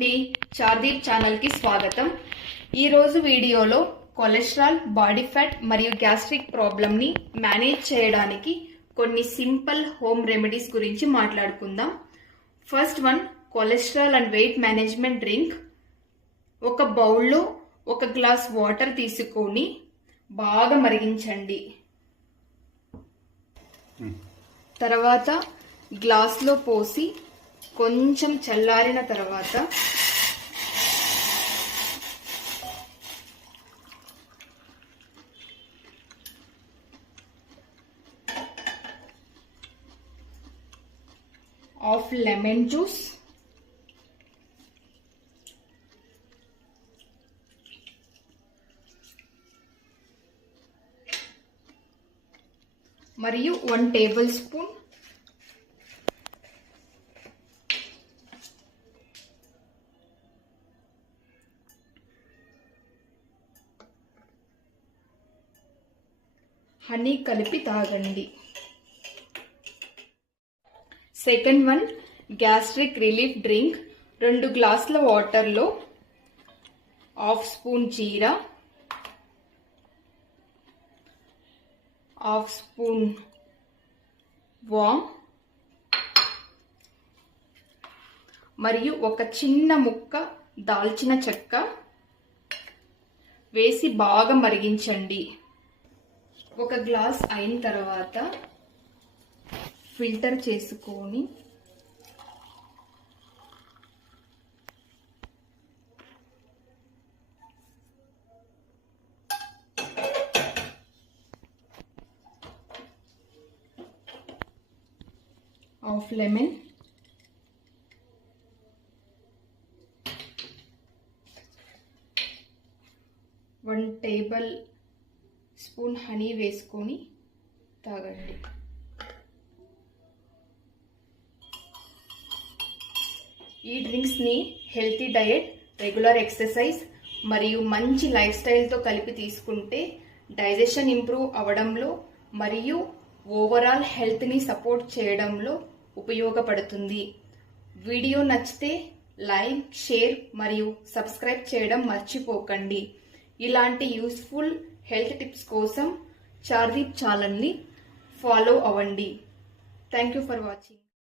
అండి, చార్దీప్ ఛానల్ కి స్వాగతం. ఈ రోజు వీడియోలో కొలెస్ట్రాల్, బాడీ ఫ్యాట్ మరియు గ్యాస్ట్రిక్ ప్రాబ్లమ్ ని మేనేజ్ చేయడానికి కొన్ని సింపుల్ హోమ్ రెమెడీస్ గురించి మాట్లాడుకుందాం. First one, cholesterol and weight management drink. ఒక బౌల్లో 1 గ్లాస్ వాటర్ తీసుకొని బాగా మరిగించండి. తర్వాత గ్లాస్లో పోసి కొంచెం చల్లారిన తర్వాత హాఫ్ లెమన్ జ్యూస్, మరియు 1 టేబుల్ స్పూన్ హనీ కలిపి తాగండి. Second one, gastric relief drink. 2 గ్లాసుల వాటర్లో హాఫ్ స్పూన్ జీరా, హాఫ్ స్పూన్ వామ్ మరియు ఒక చిన్న ముక్క దాల్చిన చెక్క వేసి బాగా మరిగించండి. 1 గ్లాస్ అయిన తర్వాత ఫిల్టర్ చేసుకొని half lemon, one table spoon honey వేసుకొని తాగండి. ఈ డ్రింక్స్ని హెల్తీ డయట్, రెగ్యులర్ ఎక్సర్సైజ్ మరియు మంచి లైఫ్ స్టైల్తో కలిపి తీసుకుంటే డైజెషన్ ఇంప్రూవ్ అవ్వడంలో మరియు ఓవరాల్ హెల్త్ని సపోర్ట్ చేయడంలో ఉపయోగపడుతుంది. వీడియో నచ్చితే లైక్, షేర్ మరియు సబ్స్క్రైబ్ చేయడం మర్చిపోకండి. ఇలాంటి యూస్ఫుల్ హెల్త్ టిప్స్ కోసం చార్దీప్ ఛానల్ని ఫాలో అవ్వండి. Thank you for watching.